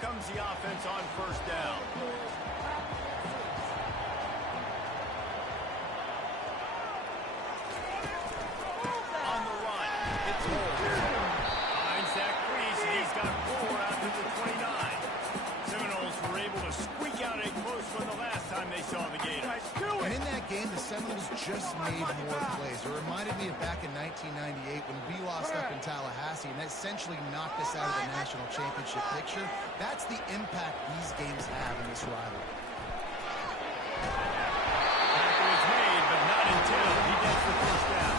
comes the offense on first down. On the run, it's Holt. Finds that crease, and he's got 4 out to the 29. Seminoles were able to squeak out a close one the last time they saw the Gators. And in that game, the Seminoles just made more plays. It reminded me of back in 1998 when we lost up in Tallahassee and essentially knocked us out of the national championship picture. That's the impact these games have in this rivalry. Tackle was made, but not until he gets the first down.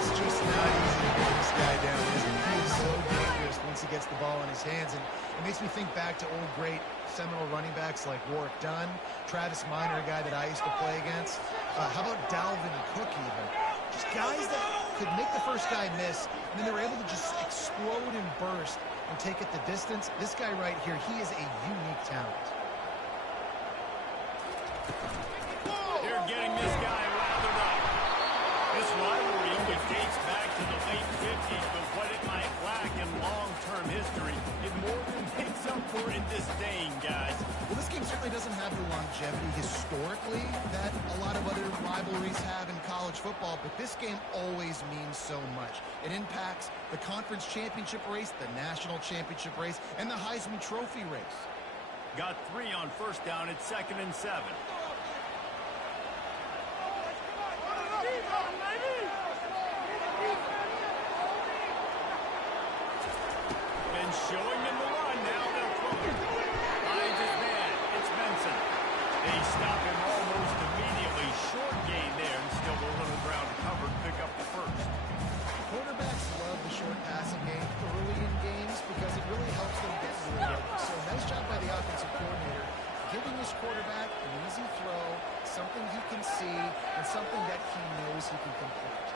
It's just not easy to get this guy down, is it? He is so dangerous once he gets the ball in his hands. And it makes me think back to old great Seminole running backs like Warwick Dunn, Travis Minor, a guy that I used to play against. How about Dalvin Cook even? Just guys that could make the first guy miss, and then they were able to just explode and burst and take it the distance. This guy right here, he is a unique talent. They're getting this guy lathered up. This rivalry only dates back to the late 50s, but what it might lack in long-term history, it more than makes up for in this day, guys. Well, this game certainly doesn't have the longevity historically that a lot of other rivalries have in college football, but this game always means so much. It impacts the conference championship race, the national championship race, and the Heisman Trophy race. Got 3 on first down at 2nd and 7. Been showing them the run, now they'll throw it. Finds his man, it's Benson. They stop him almost immediately. Short gain there, and still a little ground covered, pick up the first. Quarterbacks love the short passing game early in games because it really helps them get into the rhythm. So nice job by the offensive coordinator, giving his quarterback an easy throw, something he can see, and something that he knows he can complete.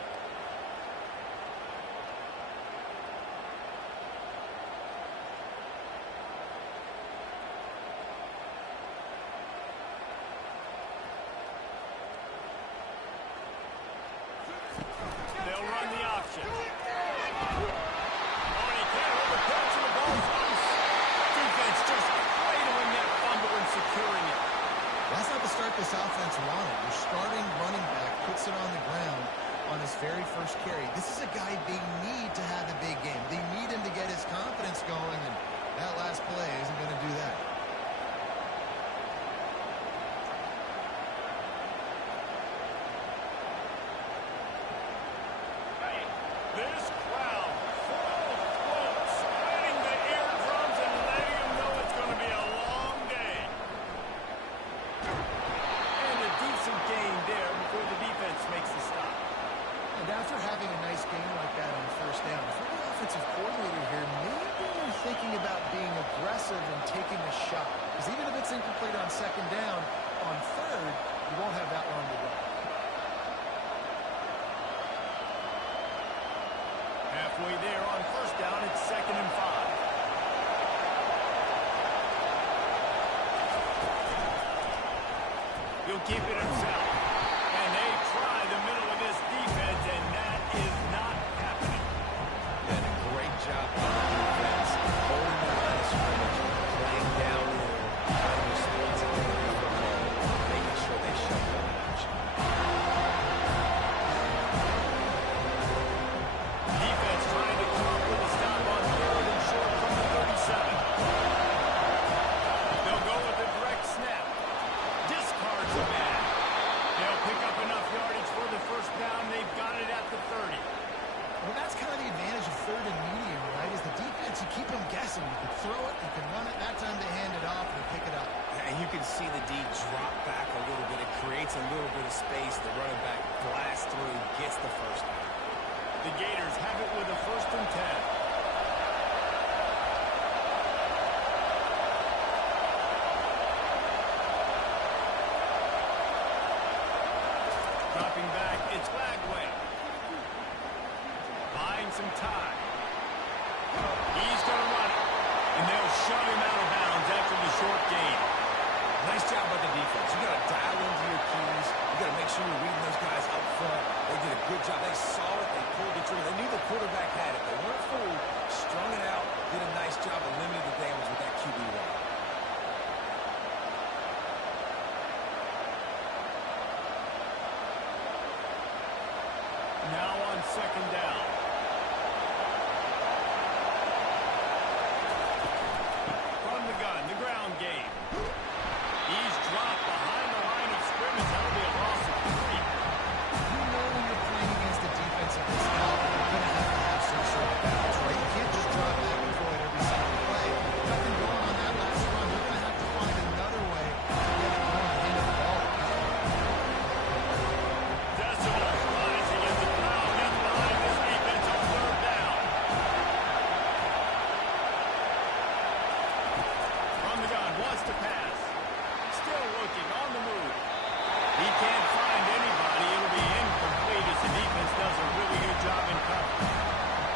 They'll run the option. Oh, he can't overpatch and the ball's loose. Defense just cradling that fumble and securing it. That's not the start this offense wanted. Your starting running back puts it on the ground on his very first carry. This is a guy they need to have a big game. They need him to get his confidence going, and that last play isn't going to do that. This crowd, full throat, sweating the eardrums and letting them know it's going to be a long day. And a decent gain there before the defense makes the stop. And after having a nice game like that on first down, if you're the offensive coordinator here, maybe you're thinking about being aggressive and taking a shot. Because even if it's incomplete on second down, on third, you won't have that long to go. Halfway there on first down, it's 2nd and 5. He'll keep it himself. And they try the middle of this defense, and that is not happening. Done a great job on defense, holding the line of scrimmage, playing down trying to respond to the football, making sure they shut down the action. Defense trying to come up with a stop on 3rd and short from the 37. They'll go with a direct snap. Discards the man. They'll pick up enough yardage for the first down. They've got it at the 30. Well, that's kind of the advantage of third and medium, right? Is the defense, you keep them guessing. You can throw it, you can run it. That time they hand it off and they pick it up. And you can see the D drop back a little bit. It creates a little bit of space. The running back blasts through, gets the first down. The Gators have it with a 1st and 10. Dropping back, it's Bagway. Buying some time. He's going to run it. And they'll shove him out of bounds after the short gain. Nice job by the defense. You got to dial into your keys. You got to make sure you're reading those guys up front. They did a good job. They saw it. They pulled it control. They knew the quarterback had it. They weren't fooled. Strung it out. Did a nice job of limiting the damage with that QB run. Now on second down. From the gun, the ground game. He's dropped behind the line of scrimmage. That'll be a loss of 3. You know when you're playing against a defense of this caliber, you're going to have some sort of balance, right? You can't just drop back and throw it every single play. Nothing going on that last run. You're going to have to find another way to get it going and hand the ball. Decibels rising as the crowd gets behind this defense on third down. From the gun, wants to pass. Still looking on the move. He can't find anybody. It'll be incomplete as the defense does a really good job in coverage.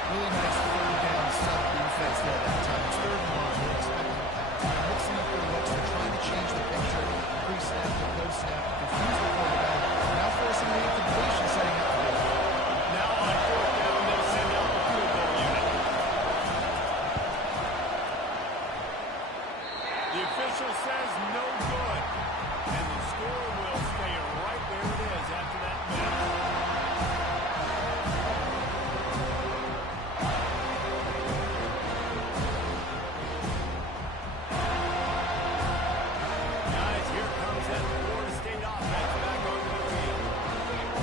Really nice third down sub-defense there that time. It's third and long. They're expecting a pass. They're mixing up their looks. They're trying to change the picture. Pre-snap to post-snap. Confuse the quarterback. Now forcing the incompletion, setting up for it. Now on fourth down, they'll send out the field goal unit. The official says no good. And the score will stay right where it is after that miss. Guys, here comes that Florida State offense back onto the field.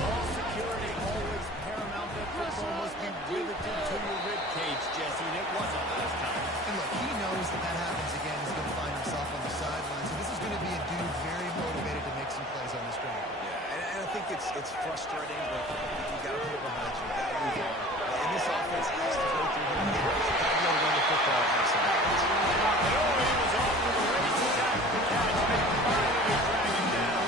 Ball security always paramount. That football must be riveted to your rib cage, Jesse, and it wasn't last time. And look, he knows that that happens again. He's going to find himself on the sidelines. So this is going to be a dude very motivated to make some plays on this ground. Yeah, and I think it's frustrating, but you got to put it behind you. You got to move on. And this offense has to go through the numbers. You got to be able to run the football and have some balance. And he was off for the races after the catch. They finally drag him down.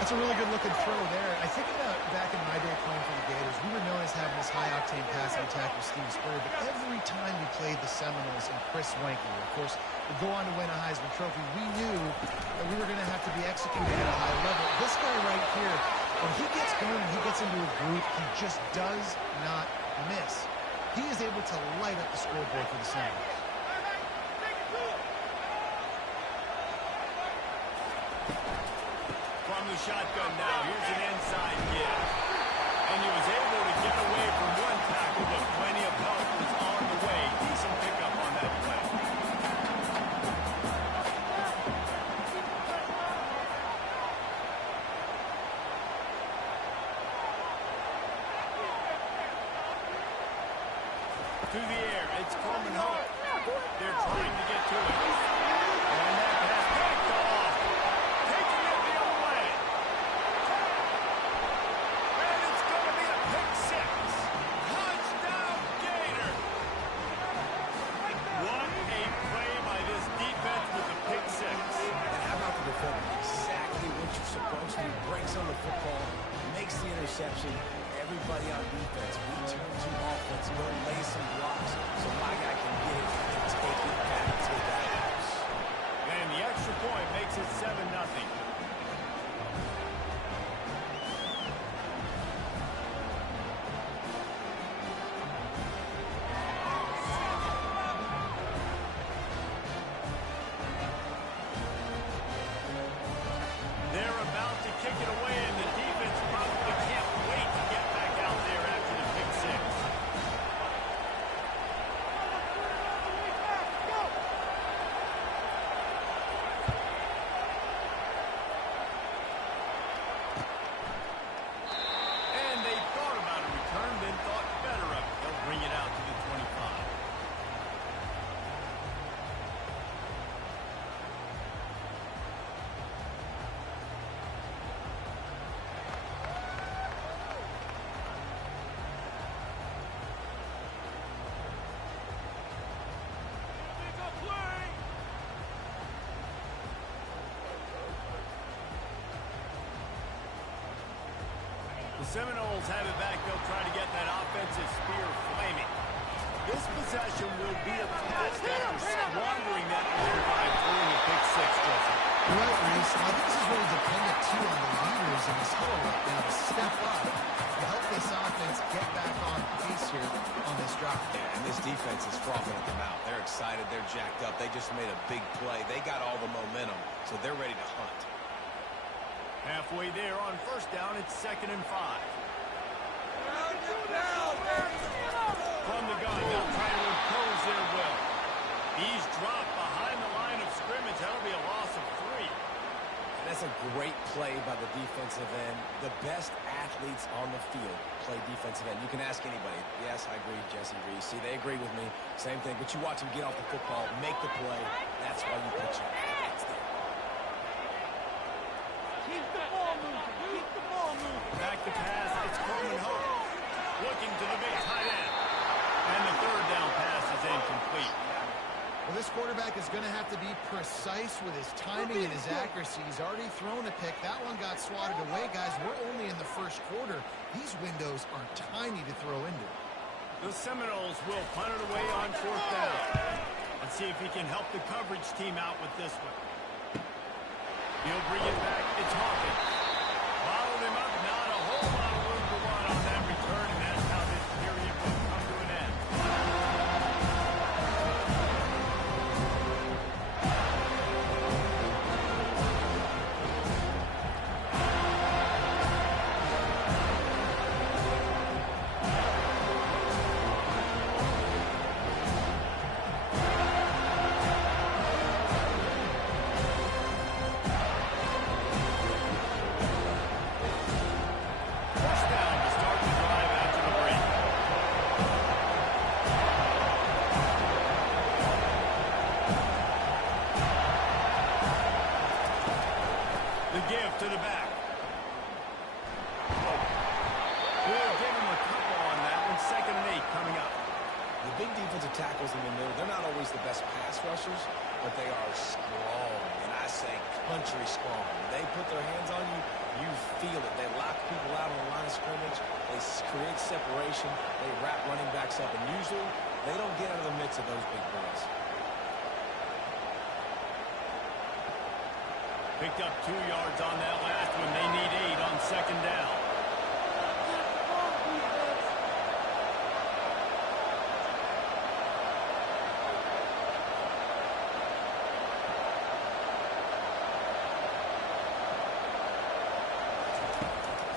That's a really good-looking throw there. I think about back in my day playing for the Gators, we were known as having this high-octane passing attack with Steve Spurrier, but every time we played the Seminoles and Chris Wenke, of course, would go on to win a Heisman Trophy, we knew that we were going to have to be executing at a high level. This guy right here, when he gets going and he gets into a groove, he just does not miss. He is able to light up the scoreboard for the Seminoles. From the shotgun now, here's an inside give. And he was able to get away from one tackle, but plenty of help was on the way. Decent pickup on that play. To the air, it's Coleman Hope. They're trying to get to it. And that pass picked off. Taking it the other way. And it's going to be a pick six. Touchdown, Gator. What a play by this defense with the pick six. And how about the defender? Exactly what you're supposed to do. Breaks on the football, makes the interception. Everybody on defense, we turn to offense, go lay some blocks so my guy can get it and take it back to the house. And the extra point makes it 7-0. They're about to kick it away, and the defense probably can't wait to get back out there after the pick six. And they thought about a return, then thought better of it. They'll bring it out to the 25. The Seminoles have it back. They'll try to get that offensive spear flaming. This possession will be a test after squandering that ball by throwing a pick six, Jesse. You're right, Reese. I think this is really dependent, too, on the leaders in this huddle right now to step up to help this offense get back on the field. This defense is frothing at the mouth. They're excited. They're jacked up. They just made a big play. They got all the momentum, so they're ready to hunt. Halfway there on first down, it's 2nd and 5. From the gun, they'll try to impose their will. He's dropped behind the line of scrimmage. That'll be a loss of 3. And that's a great play by the defensive end. The best athletes on the field play defensive end. You can ask anybody. Yes, I agree, Jesse Reese. See, they agree with me. Same thing. But you watch them get off the football, make the play. That's why you put your athletes there. Keep the ball moving. Keep the ball moving. Back to pass. It's Coleman Hope. Looking to the big tight end. And the 3rd down pass is incomplete. Well, this quarterback is going to have to be precise with his timing and his accuracy. He's already thrown a pick. That one got swatted away, guys. We're only in the first quarter. These windows are tiny to throw into. The Seminoles will punt it away on 4th down. Let's see if he can help the coverage team out with this one. He'll bring it back. It's Hawkins. Bottled him up. Not a whole lot of room to run on that return, and that's how this period will come to an end. To the back. We'll give him a couple on that one. 2nd and 8 coming up. The big defensive tackles in the middle, they're not always the best pass rushers, but they are strong, and I say country strong. When they put their hands on you, you feel it. They lock people out on the line of scrimmage. They create separation. They wrap running backs up, and usually they don't get out of the midst of those big boys. Picked up 2 yards on that last one. They need 8 on 2nd down.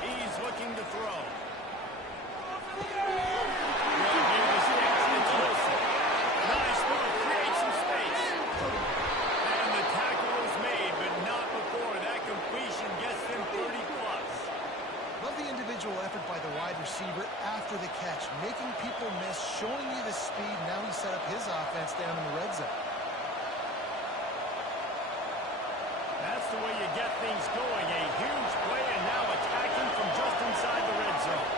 He's looking to throw. Nice move. Create some space. And the tackle is made, but not before that completion gets them 30-plus. Love the individual effort by the wide receiver after the catch, making people miss, showing you the speed. Now he set up his offense down in the red zone. That's the way you get things going. A huge play, and now attacking from just inside the red zone.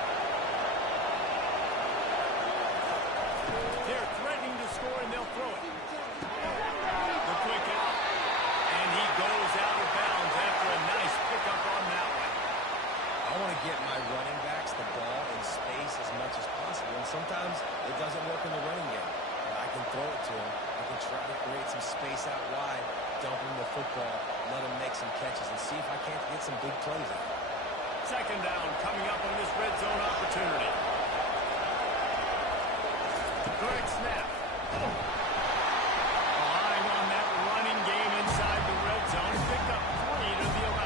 They're threatening to score, and they'll throw it. The quick out. And he goes out of bounds after a nice pickup on that one. I want to get my running backs the ball in space as much as possible, and sometimes it doesn't work in the running game. But I can throw it to them. I can try to create some space out wide, dump him the football, let him make some catches, and see if I can't get some big plays out. 2nd down coming up on this red zone opportunity. Greg snap. Relying on that running game inside the red zone. Picked up 3 to the 11.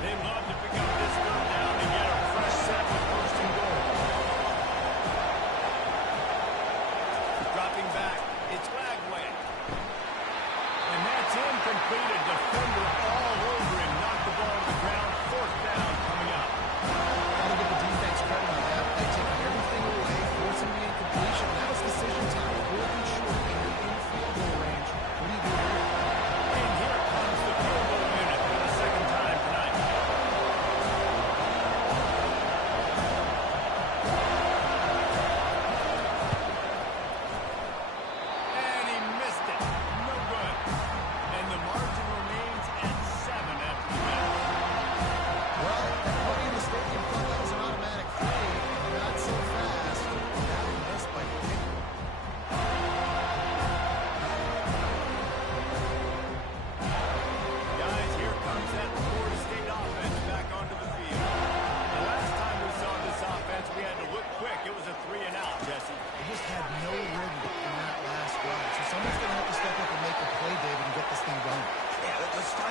They'd love to pick up this 3rd down to get a fresh set with 1st and goal.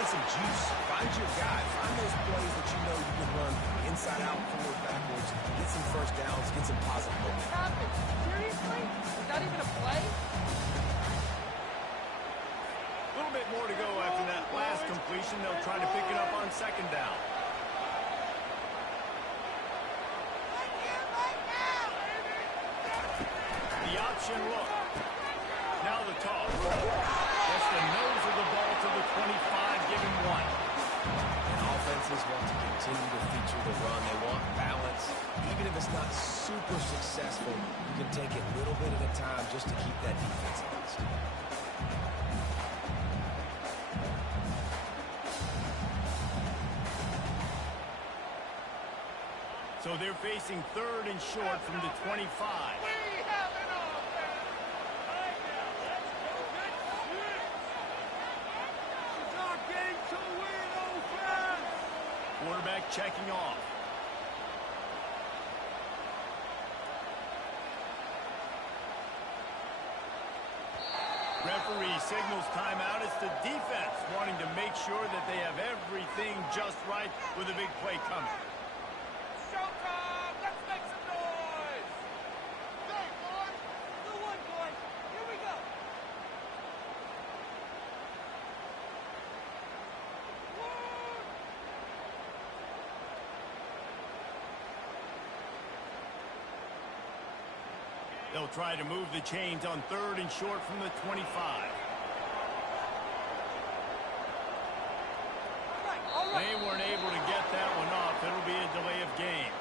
some juice. Find your guy. Find those plays that you know you can run inside out, forward, backwards. Get some first downs. Get some positive momentum. What happened? Seriously? Is that even a play? A little bit more to go after that last completion. They'll try to pick it up on second down. The option look. Now the toss. That's the nose of the ball to the 25, give him one. And offenses want to continue to feature the run. They want balance. Even if it's not super successful, you can take it little bit at a time just to keep that defense honest. So they're facing third and short from the 25. We have an offense! It's our game to win, offense! Quarterback checking off. Referee signals timeout. It's the defense wanting to make sure that they have everything just right with a big play coming. Showtime! Let's make some noise! Hey, boys! The one, boys! Here we go! They'll try to move the chains on third and short from the 25. All right. They weren't able to get that one off. It'll be a delay of game.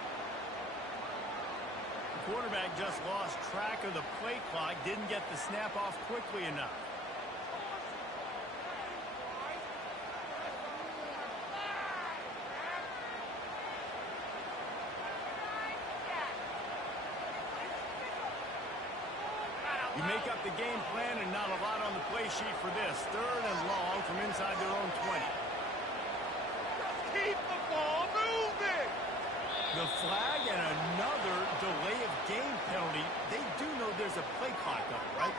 The quarterback just lost track of the play clock, didn't get the snap off quickly enough. You make up the game plan and not a lot on the play sheet for this. Third and long from inside their own 20. Keep the ball moving! The flag and another delay of game penalty. They do know there's a play clock on, right?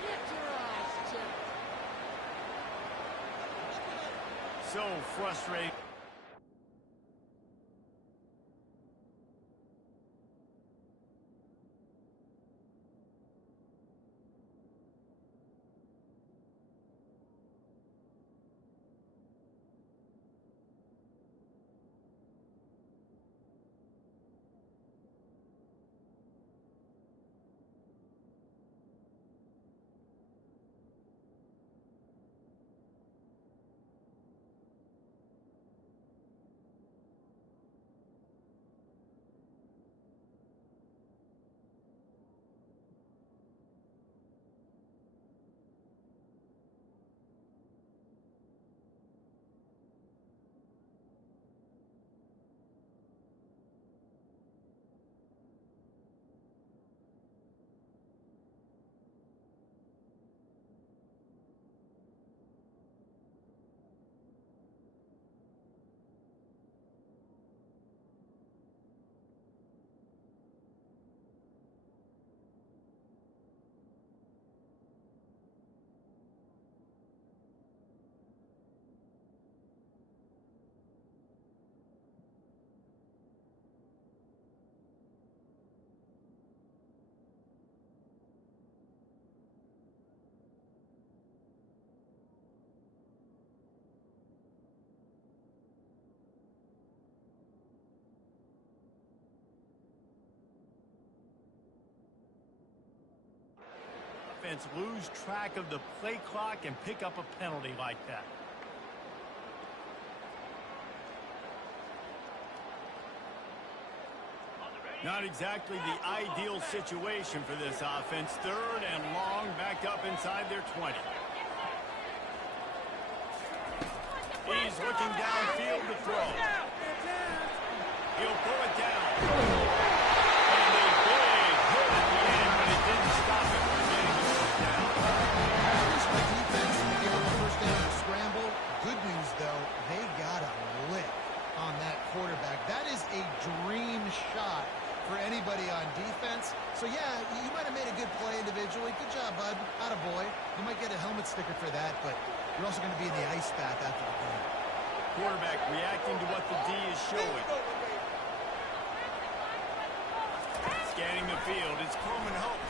Get your ass checked! So frustrating. Offense lose track of the play clock and pick up a penalty like that. Not exactly the ideal situation for this offense. Third and long, backed up inside their 20. He's looking downfield to throw. He'll pull it down. And a big hit at the end, but it didn't stop him from getting the first down. Here's my defense. Give up the first down and scramble. Good news, though, they got a lick on that quarterback. That is a dream shot for anybody on defense. So, yeah, you might have made a good play individually. Good job, bud. Attaboy. You might get a helmet sticker for that, but You're also going to be in the ice bath after the game. Quarterback reacting to what the D is showing. Scanning the field, it's Coleman Hope.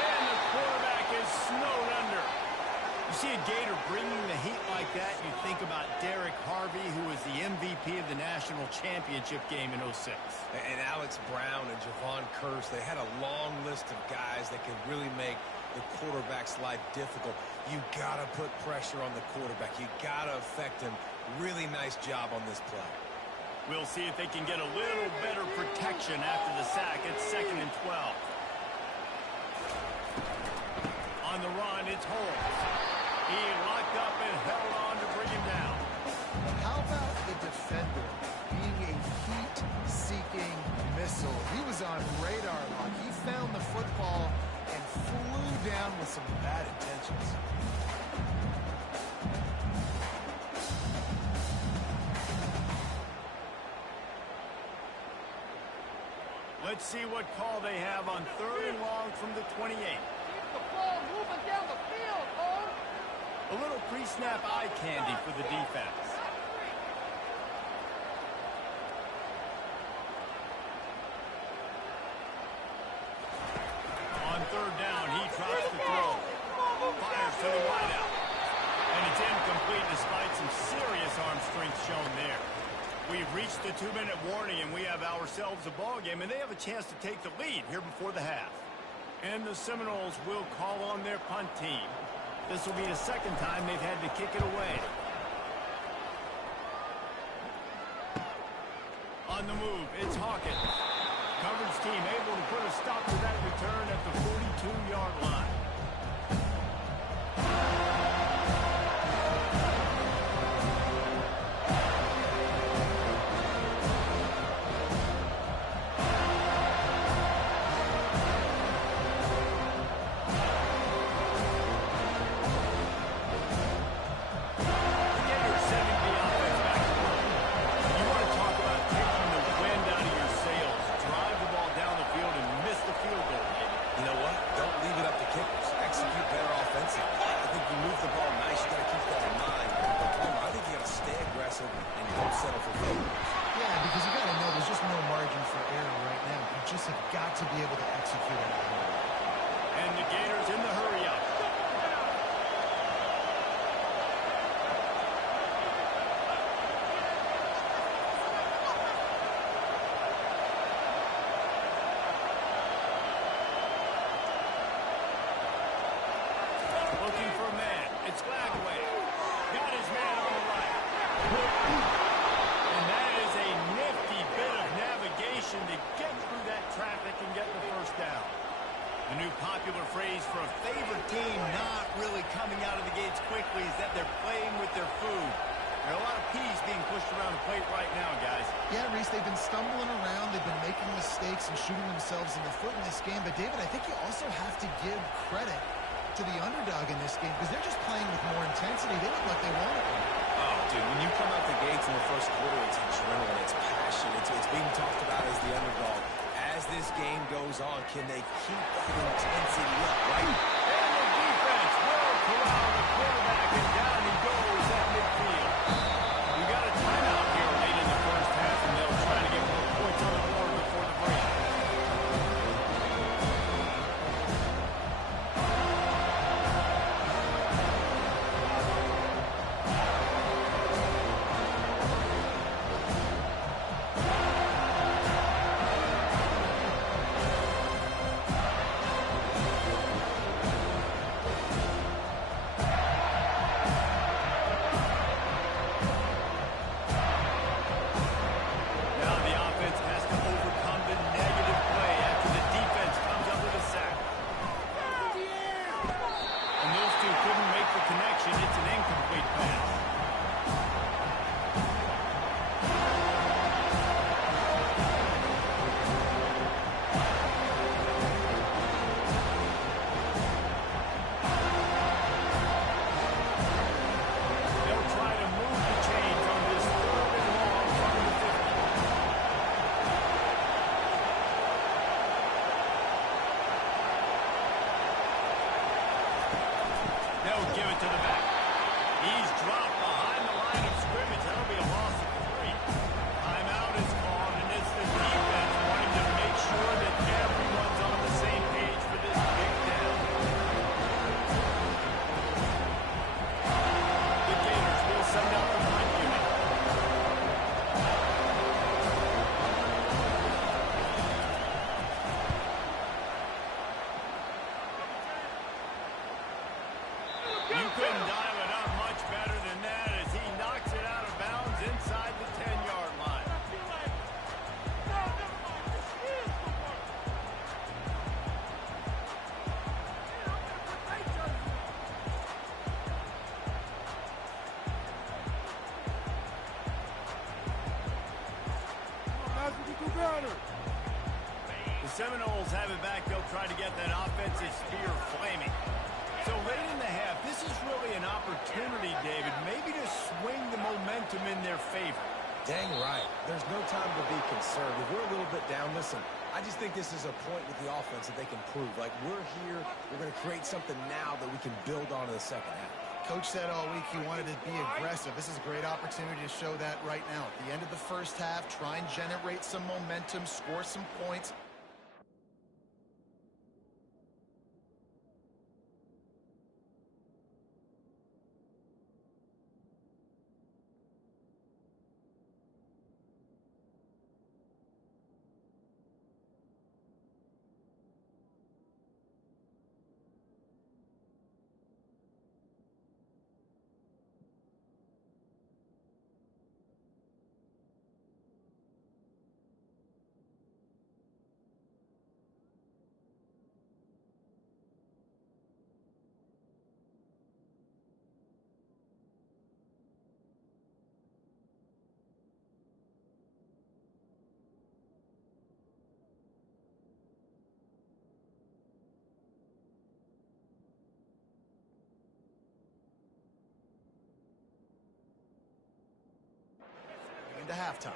And the quarterback is snowed under. You see a Gator bringing the heat like that, you think about Derek Harvey, who was the MVP of the national championship game in '06. And Alex Brown and Javon Curse, they had a long list of guys that could really make the quarterback's life difficult. You got to put pressure on the quarterback. You got to affect him. Really nice job on this play. We'll see if they can get a little better protection after the sack. It's 2nd and 12. On the run, it's Holmes. He locked up and held on to bring him down. How about the defender being a heat-seeking missile? He was on radar lock. He found the football and flew down with some bad intentions. Let's see what call they have on 3rd and long from the 28. Keep the ball moving down the field, Holmes. A little pre-snap eye candy for the defense. On 3rd down, he drops the throw. Fires to the wideout. And it's incomplete despite some serious arm strength shown there. We've reached the 2-minute warning, and we have ourselves a ball game, and they have a chance to take the lead here before the half. And the Seminoles will call on their punt team. This will be the 2nd time they've had to kick it away. On the move, it's Hawkins. Coverage team able to put a stop to that return at the 42-yard line. To be able to execute on it. And the Gators in the hurry up. Looking for a man. It's Gladway. Got his man on the right. And that is a nifty bit of navigation to get through that traffic and get the first down. The new popular phrase for a favored team not really coming out of the gates quickly is that they're playing with their food. There are a lot of peas being pushed around the plate right now, guys. Yeah, Reese, they've been stumbling around. They've been making mistakes and shooting themselves in the foot in this game. But, David, I think you also have to give credit to the underdog in this game because they're just playing with more intensity. They look like they want it. Oh, dude, when you come out the gates in the first quarter, it's adrenaline, it's passion. It's being talked about as the underdog. As this game goes on, can they keep that intensity up, right? And the defense will corral the quarterback, and down he goes at midfield. We got a timeout here late in the first half, and they'll try to get more points on the board before the break. it to the back. He's dropped behind the line of scrimmage. That'll be a loss of 3. Timeout is called, and it's the defense wanting to make sure that everyone's on the same page for this big down. The Gators will send out the punt unit. You couldn't dial it up much better than that as he knocks it out of bounds inside the 10-yard line. The Seminoles have it back. They'll try to get that offensive spear flaming. So late in the half, this is really an opportunity, David, maybe to swing the momentum in their favor. Dang right. There's no time to be concerned. If we're a little bit down, listen, I just think this is a point with the offense that they can prove. Like, we're here, we're going to create something now that we can build on in the second half. Coach said all week he wanted to be aggressive. This is a great opportunity to show that right now. At the end of the first half, try and generate some momentum, score some points. Into halftime.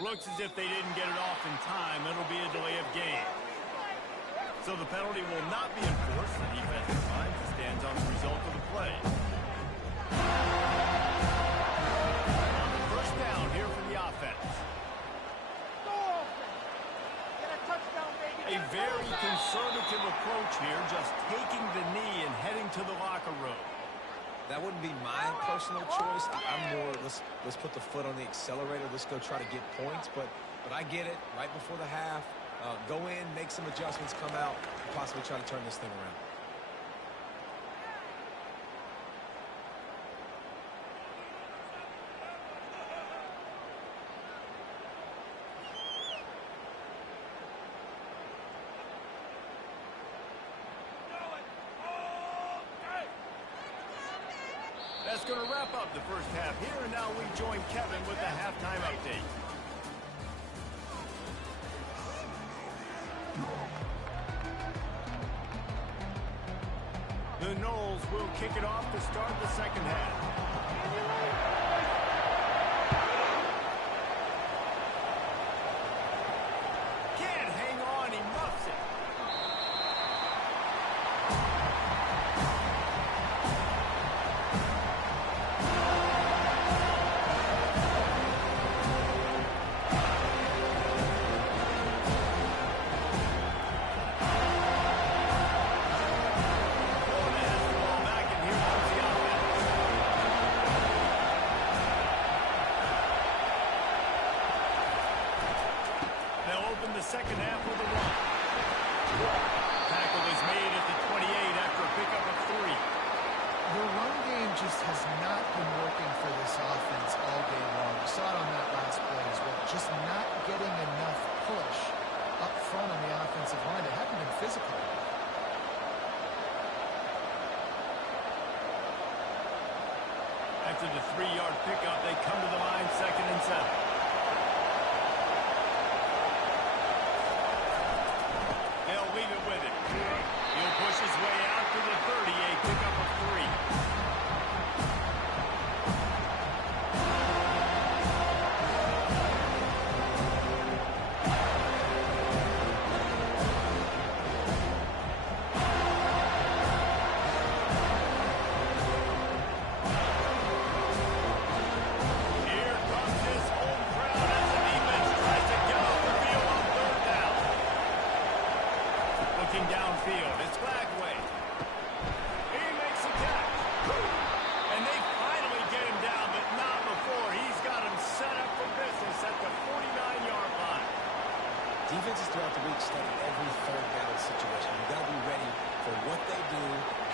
Looks as if they didn't get it off in time. It'll be a delay of game. So the penalty will not be enforced. The defensive line stands on the result of the play. First down here for the offense. A very conservative approach here, just taking the knee and heading to the locker room. That wouldn't be my personal choice. I'm more, let's put the foot on the accelerator. Let's go try to get points. But I get it. Right before the half, go in, make some adjustments, come out, and possibly try to turn this thing around. going to wrap up the first half here, and now we join Kevin with the halftime update. The Knowles will kick it off to start the second half. Can't hang on, he muffs it. Second half with a run. Tackle is made at the 28 after a pickup of 3. The run game just has not been working for this offense all game long. We saw it on that last play as well. Just not getting enough push up front on the offensive line. It hadn't been physical. After the 3-yard pickup, they come to the line, 2nd and 7. They'll leave it with it. He'll push his way out to the 30, a pickup of 3. Here comes his home crowd as the defense tries to get off the field on 3rd down. Looking downfield, it's Flagway. He makes a catch. And they finally get him down, but not before. He's got him set up for business at the 49-yard line. Defenses throughout the week study every 3rd down situation. You've got to be ready for what they do,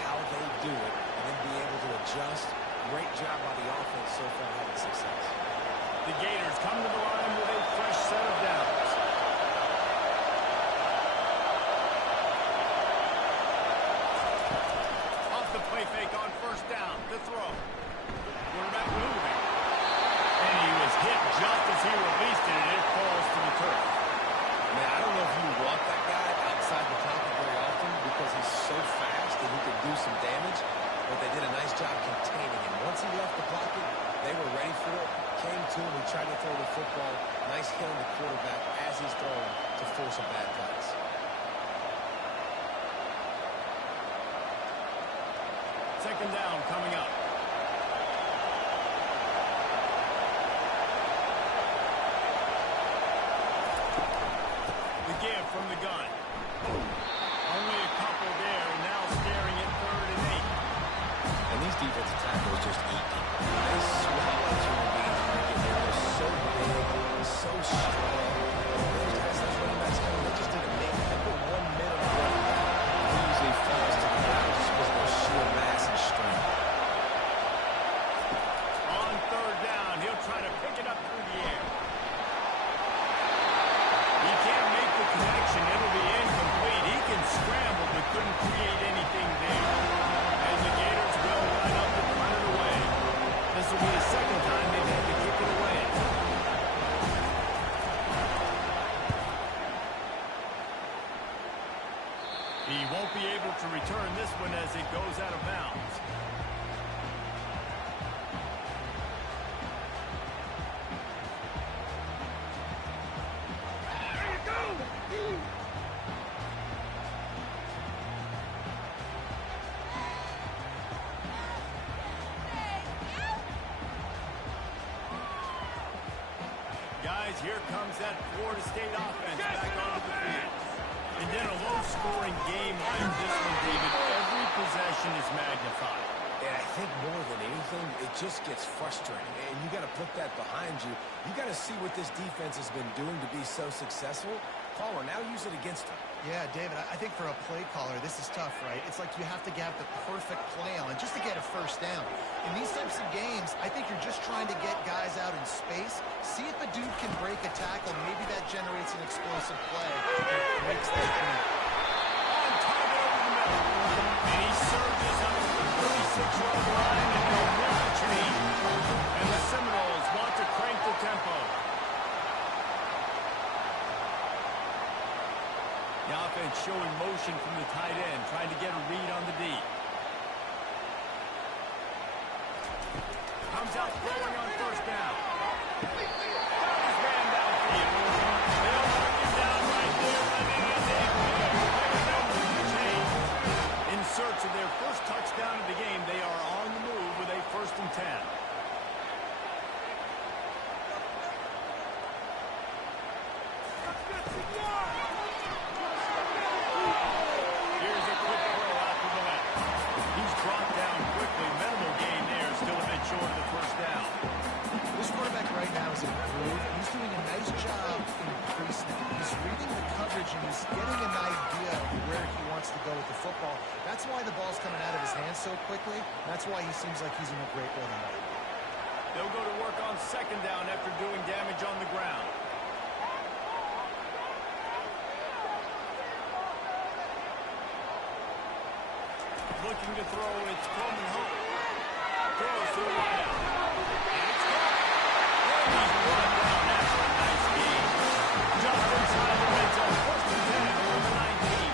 how they do it, and then be able to adjust. Great job by the offense so far having success. The Gators come to the line with a fresh set of downs. Off the play fake on 1st down. The throw. Quarterback moving. And he was hit just as he released it, and it falls to the turf. Man, I don't know if you want that guy outside the pocket very often because he's so fast and he could do some damage, but they did a nice job containing him. Once he left the pocket, they were ready for it, came to him, he tried to throw the football. Nice hit on the quarterback as he's throwing to force a bad pass. Second down coming up. The give from the gun. Only a couple there, and now staring at 3rd and 8. And these defensive tackles just eat people. They swallow human beings when they get there. They're so big, so strong. Those guys, those running backs, they just need to make it. They put 1 minute on the running back. He usually falls to the ground just because of their sheer mass and strength. On 3rd down, he'll try to pick it up through the air. He can't make the connection. It'll be incomplete. He can scramble, but couldn't create anything there. And the Gators will line up to punt it away. This will be the 2nd time they've had to kick it away. He won't be able to return this one as it goes out of bounds. Guys, here comes that Florida State offense back onto the field. And then a low-scoring game like this one, David, every possession is magnified. And I think more than anything, it just gets frustrating. And you got to put that behind you. You got to see what this defense has been doing to be so successful. Caller, now use it against them. Yeah, David, I think for a play caller, this is tough, right? It's like you have to have the perfect play on just to get a 1st down. In these types of games, I think you're just trying to get guys out in space, see if a dude can break a tackle. Maybe that generates an explosive play that breaks that point. On target over the middle. And he surges up to the 36-yard line, and they'll run change. And the Seminoles want to crank the tempo. The offense showing motion from the tight end, trying to get a read on the D. Comes out throwing on first down. He's ran downfield. They'll mark him down right there, running in there. Change. In search of their first touchdown of the game, they are on the move with a 1st and 10. Here's a quick throw out to the left. He's brought down quickly. Minimal gain there, still a bit short of the first down. This quarterback right now is improved. He's doing a nice job in pre-snap. He's reading the coverage and he's getting an idea of where he wants to go with the football. That's why the ball's coming out of his hands so quickly. That's why he seems like he's in a great rhythm right now. They'll go to work on 2nd down after doing damage on the ground. Looking to throw, it's Coleman home. Throws to the wideout. And it's gone. And he's brought down after a nice gain. Just inside the red zone. 1st and 10 from the 19.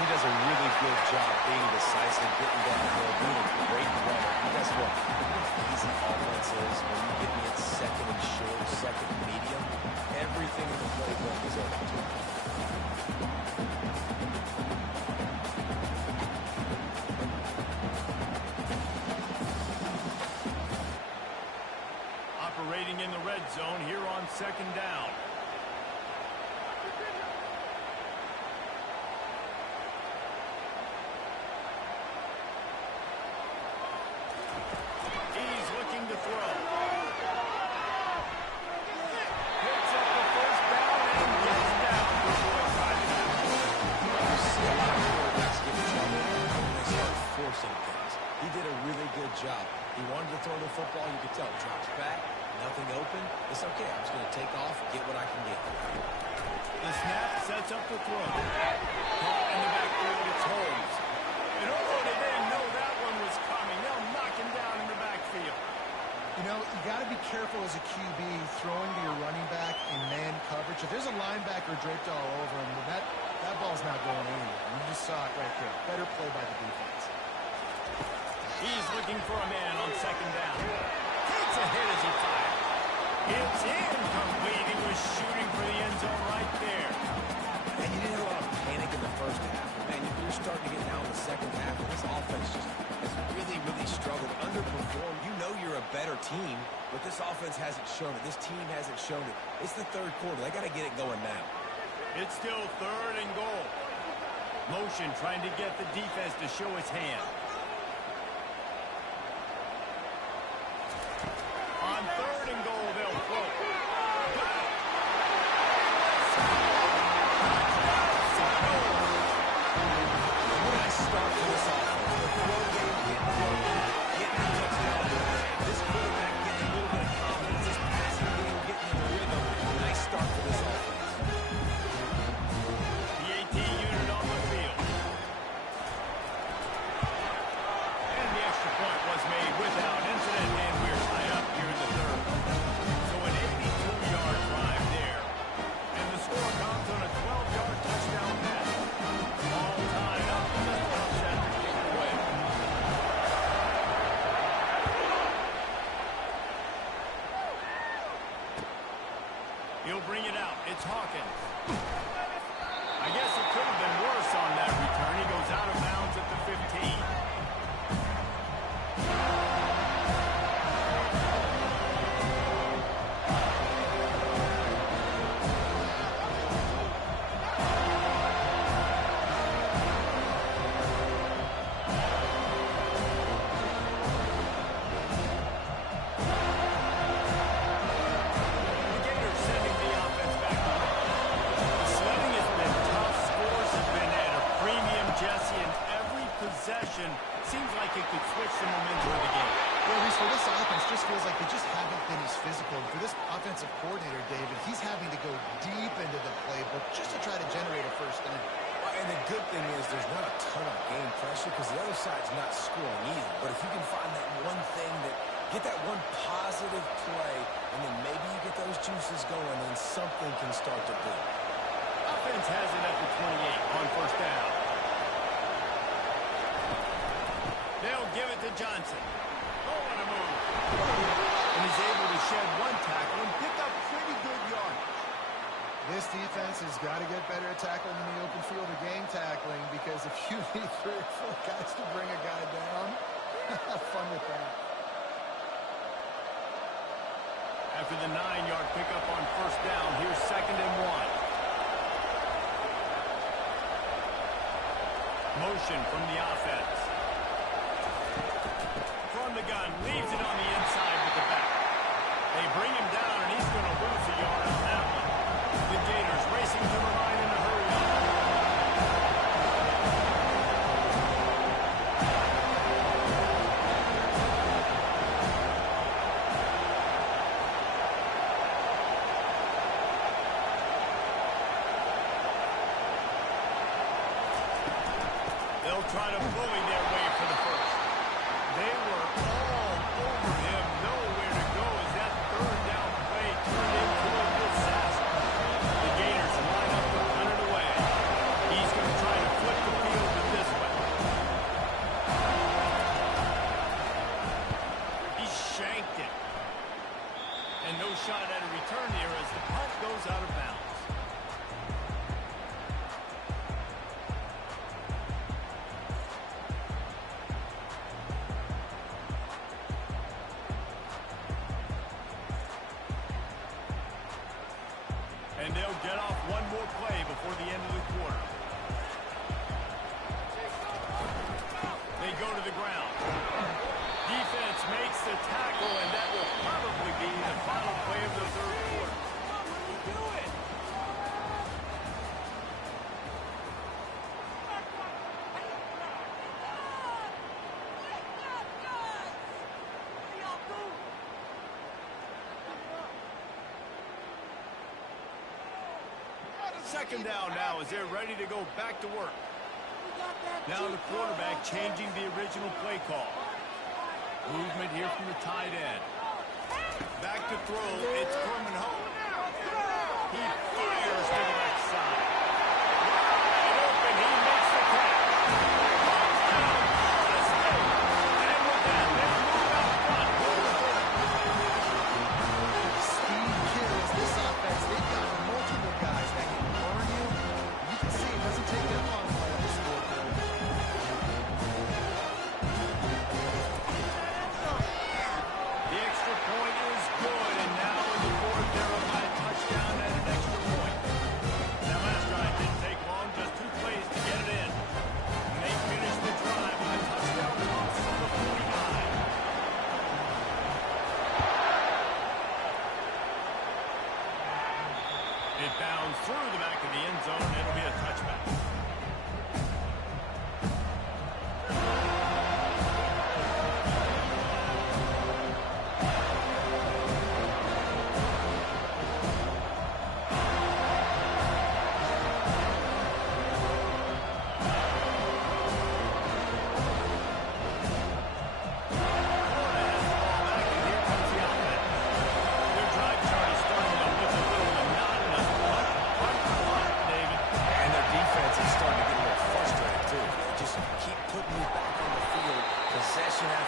He does a really good job being decisive, getting downhill, being a great runner. And guess what? Easy offenses, when you get me at 2nd and short, 2nd and medium, everything in the playbook is open to him. Operating in the red zone here on 2nd down. He's looking to throw. Picks up the 1st down and gets down before driving out. You see a lot of quarterbacks get in trouble when they start forcing things. He did a really good job. He wanted to throw the football. You could tell. Drops back, nothing open. It's okay. I'm just going to take off, get what I can get. The snap sets up the throw. Caught in the backfield, it's Holmes. And oh, they didn't know that one was coming. They'll knock him down in the backfield. You know, you got to be careful as a QB throwing to your running back in man coverage. If there's a linebacker draped all over him, then that ball's not going anywhere. You just saw it right there. Better play by the defense. He's looking for a man on 2nd down. Takes a hit as he fires. It's incomplete. He was shooting for the end zone right there. And you didn't have a lot of panic in the first half. Man, you're starting to get down in the second half, and this offense just has really, really struggled, underperformed. You know you're a better team, but this offense hasn't shown it. This team hasn't shown it. It's the 3rd quarter. They got to get it going now. It's still 3rd and goal. Motion trying to get the defense to show his hand. On 3rd and goal, they'll throw. Got it. Nice start for this offense. The throw game, getting the touchdown. This quarterback getting a little bit of confidence. This passing game getting in the rhythm. Nice start for this offense. The AT unit on the field. And the extra point was made without incident, and we're tied up here in the 3rd. So an 82-yard drive there. And the score comes on a 12-yard touchdown pass. All tied up, and the ball set to kick away. He'll bring it out. It's Hawkins. I guess it could have been worse on that return. He goes out of bounds at the 15. The Gators sending the offense back to work. The sledding has been tough. Scores have been like it could switch the momentum of the game. Well, at least for this offense, just feels like they just haven't been as physical. And for this offensive coordinator, David, he's having to go deep into the playbook just to try to generate a first down. And the good thing is there's not a ton of game pressure because the other side's not scoring either. But if you can find that one thing get that one positive play, and then maybe you get those juices going, then something can start to build. Offense has it at the 28 on first down. They'll give it to Johnson. Oh, what a move. And he's able to shed one tackle and pick up pretty good yardage. This defense has got to get better at tackling in the open field or game tackling, because if you need 3 or 4 guys to bring a guy down, have fun with that. After the 9-yard pickup on first down, here's 2nd and 1. Motion from the offense. From the gun, leaves it on the inside with the back. They bring him down, and he's going to lose a yard on that one. The Gators racing to the line in a hurry. They'll try to bully their way for the first. They were all over him, nowhere to go as that 3rd down play turned into a disaster. The Gators line up to punt it away. He's going to try to flip the field with this one. He shanked it. And no shot at a return here as the punt goes out of bounds. And they'll get off one more play before the end of the quarter. They go to the ground. Defense makes the tackle, and that will probably be the final play of the 3rd quarter. What are you doing? Second down now as they're ready to go back to work. Now the quarterback changing the original play call. Movement here from the tight end. Back to throw, it's Corman Hope. He fires to the left side. Wide open, he makes the catch. And with that, they move out front. Speed kills this offense. They've got multiple guys that can burn you. You can see it doesn't take them long to play on the scoreboard. The extra point is good, and now in the 4th, they're up by a touchdown and an extra point. That last drive didn't take long, just 2 plays to get it in. And they finish the drive with a touchdown pass from the 49. It bounds through the back of the end zone, and it'll be a touchback.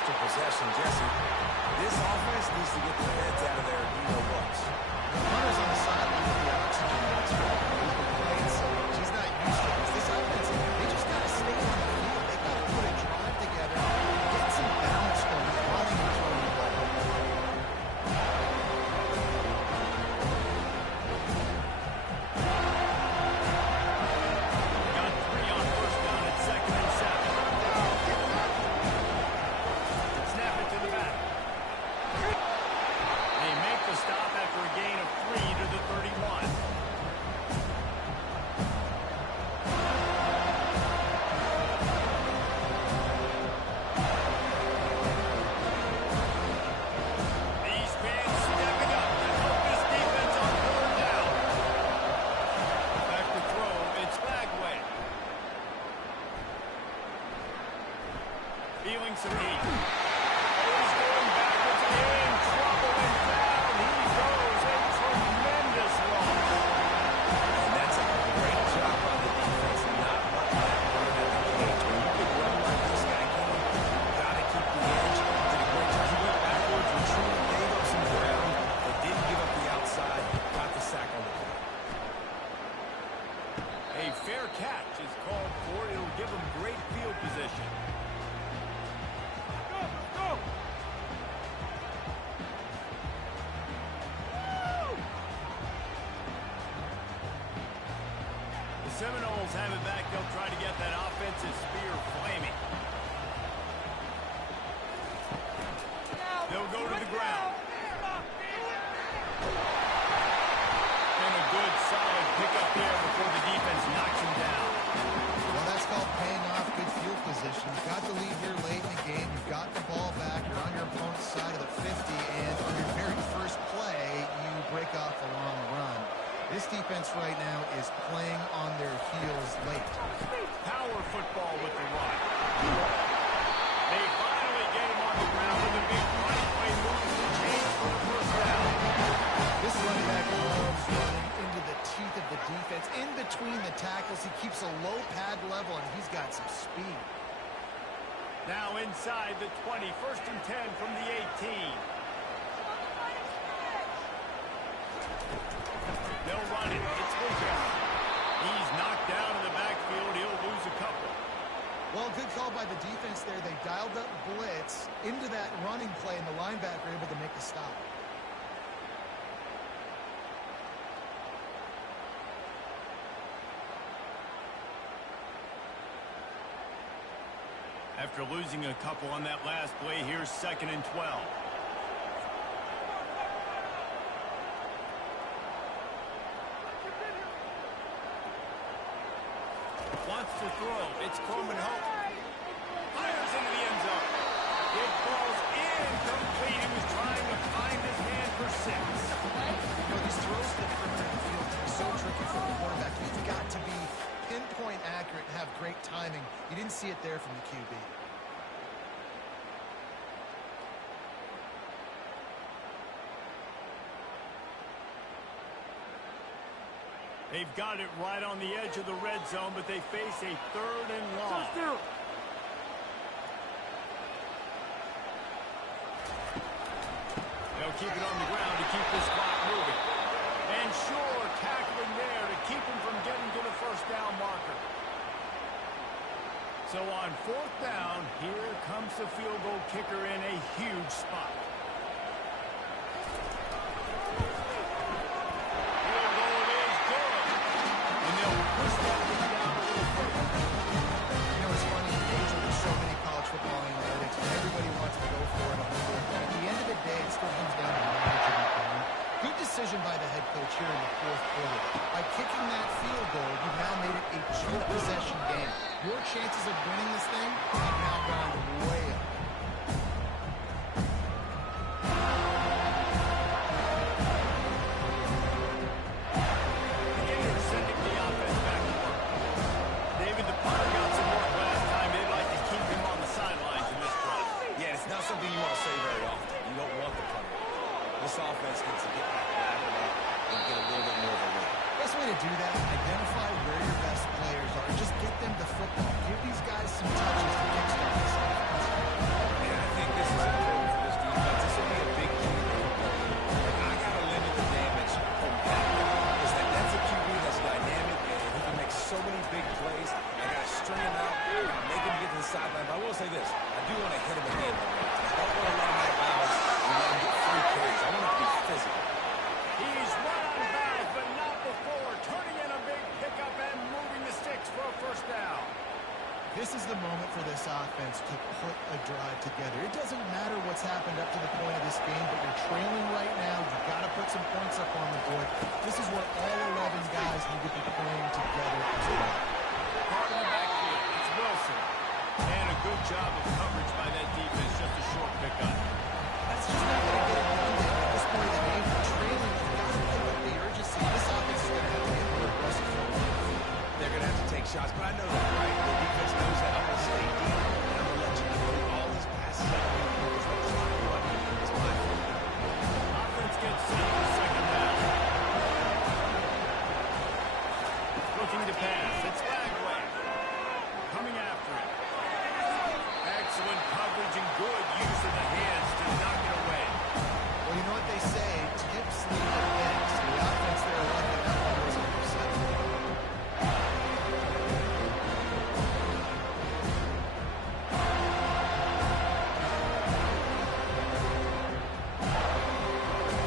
Possession, Jesse. This offense needs to get their heads out of there and do no runs. The runner's on the sideline with the oxygen mask. He's been playing so much. He's not used to this. This offense, they just got to stay on the field. They got to put a drive together, get some balance going, running and throwing the ball. Got 3 on first down at 2nd and 7. Snap it to the back. They make the stop after a gain of 3 to the 31. He's going backwards in trouble and down. He goes. A tremendous loss. And that's a great job by the defense, not letting that run at the cage. When you can run like this guy can, you've got to keep the edge. Did a great job. He went backwards, retreated, gave up some ground, but didn't give up the outside. Got the sack on the play. A fair catch is called for. It'll give him great field position. The Seminoles have it back. They'll try to get that offensive spear flaming. They'll go to the ground. And a good solid pickup there before the defense knocks him down. Well, that's called paying off good field position. You've got the lead here late in the game. You've got the ball back. You're on your opponent's side of the 50, and on your very first play, you break off a long run. This defense right now is playing on their heels late. Power football with the run. They finally get him on the ground with a big running play move to change for the first down. This running back loves running into the teeth of the defense. In between the tackles, he keeps a low pad level, and he's got some speed. Now inside the 20, 1st and 10 from the 18. They'll run it. It's Ncaa. He's knocked down in the backfield. He'll lose a couple. Well, good call by the defense there. They dialed up blitz into that running play, and the linebacker able to make the stop. After losing a couple on that last play, here's 2nd and 12. Wants to throw. It's Coleman Hope. Fires into the end zone. It falls incomplete. He was trying to find his man for 6. You know, these throws to the perimeter of the field can be so tricky for the quarterback. You've got to be pinpoint accurate and have great timing. You didn't see it there from the QB. They've got it right on the edge of the red zone, but they face a 3rd and long. They'll keep it on the ground to keep this clock moving. And sure, tackling there to keep him from getting to the first down marker. So on 4th down, here comes the field goal kicker in a huge spot. By the head coach here in the 4th quarter. By kicking that field goal, you've now made it a 2-possession game. Your chances of winning this thing have now gone way up. Again, they're sending the offense back to work. David, the punter got some work last time. They'd like to keep him on the sidelines in this drive. Yeah, it's not something you want to say very often. You don't want the punter. This offense needs to get back lateral and get a little bit more of a lead. Best way to do that, identify where your best players are. Just get them the football. Give these guys some touches to kickstart this offense. And I think this is important for this defense. This will be a big key to the football game. I got to limit the damage from that guy. Because that's a QB that's dynamic and he can make so many big plays. I got to string him out. I got to make him get to the sideline. But I will say this. I do want to hit him at the end of the game. I don't want to let him out of bounds and let him get 3 carries. I want him to be physical. He's run out of bounds, but not before. Turning in a big pickup and moving the sticks for a first down. This is the moment for this offense to put a drive together. It doesn't matter what's happened up to the point of this game, but you're trailing right now. You've got to put some points up on the board. This is where all 11 guys need to be playing together as well. Caught in the backfield. It's Wilson. And a good job of coverage by that defense. Just a short pickup. That's just not going to get it done at this point of the game. You're trailing. You've got to pick up the urgency. This offense is going to have to get more aggressive for a while. They're going to have to take shots, but I know that, right? The defense knows that. I'm going to stay deep, and I'm going to let you know all these passes I leveraging good use of the hands to knock it away. Well, you know what they say, tip, sleep, and eggs. The offense there lucky that one was intercepted.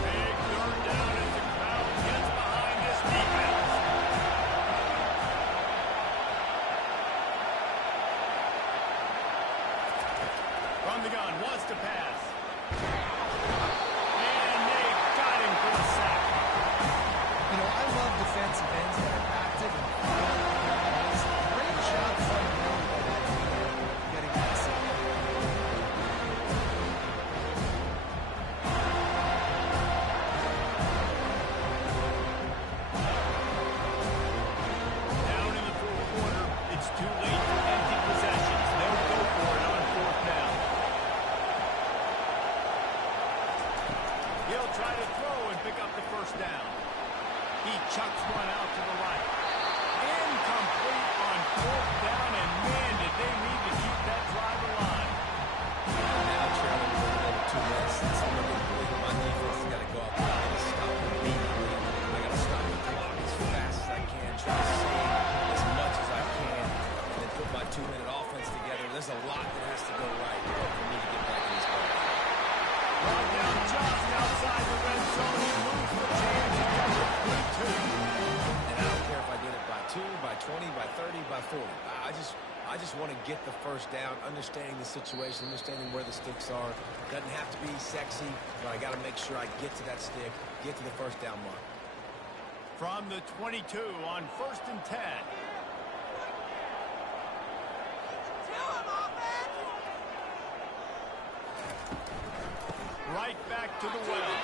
Big third down as the crowd gets behind this defense. From the gun, wants to pass. And they got him for a sack. You know, I love defensive ends that are active and fun. Great job fundamentally by that team getting that sack. Down in the fourth quarter, it's too late for empty possessions. They'll go for it on fourth down. He'll try to throw and pick up the first down. He chucks one out to the right. Incomplete on fourth down, and man, did they need to keep that drive alive. Now trailing with a little too less. That's a little bit. My defense has got to go out there and stop immediately. I got to stop the clock as fast as I can, try to save as much as I can, and then put my 2-minute offense together. There's a lot that has to go right for me to get back in this game. Brought down just outside the red zone. He moves the chains and gets it 3-2. And I don't care if I get it by 2, by 20, by 30, by 40. I just want to get the first down, understanding the situation, understanding where the sticks are. Doesn't have to be sexy, but I got to make sure I get to that stick, get to the first down mark. From the 22 on 1st and 10. Right back to the well.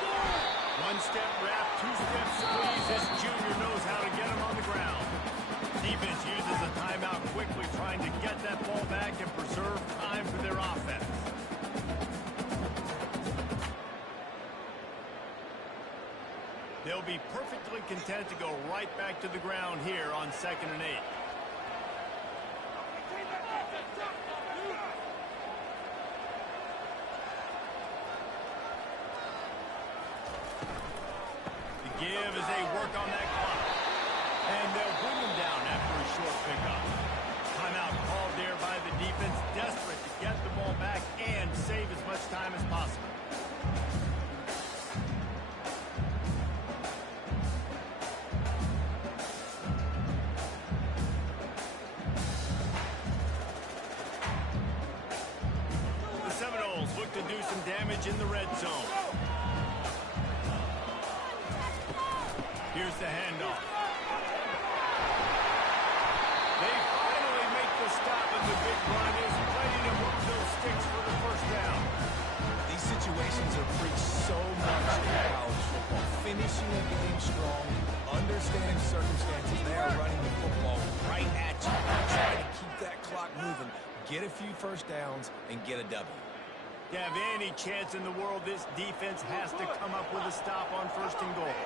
One-step wrap, two-step squeeze. This junior knows how to get him on the ground. Defense uses a timeout quickly, trying to get that ball back and preserve time for their offense. They'll be perfectly content to go right back to the ground here on 2nd and 8. The give as they work on that clock. And they'll bring him down after a short pickup. Timeout called there by the defense, desperate to get the ball back and save as much time as possible. The Seminoles look to do some damage in the red zone. Here's the handoff. They finally make the stop, and the big run is ready to move those sticks for the first down. These situations are preached so much in college football. Finishing a game strong, understanding circumstances. They are running the football right at you, trying to keep that clock moving, get a few first downs, and get a W. To have any chance in the world, this defense has to come up with a stop on 1st and goal.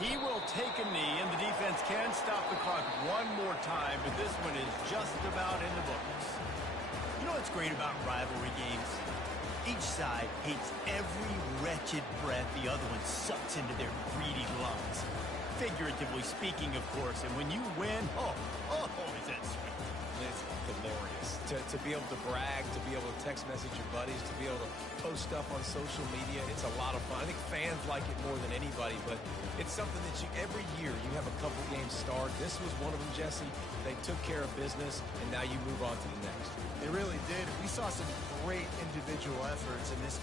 He will take a knee, and the defense can stop the clock one more time, but this one is just about in the books. You know what's great about rivalry games? Each side hates every wretched breath the other one sucks into their greedy lungs. Figuratively speaking, of course, and when you win, oh, is that sweet. It's glorious. To be able to brag, to be able to text message your buddies, to be able to post stuff on social media, it's a lot of fun. I think fans like it more than anybody, but it's something that every year you have a couple games start. This was one of them, Jesse. They took care of business, and now you move on to the next. They really did. We saw some great individual efforts in this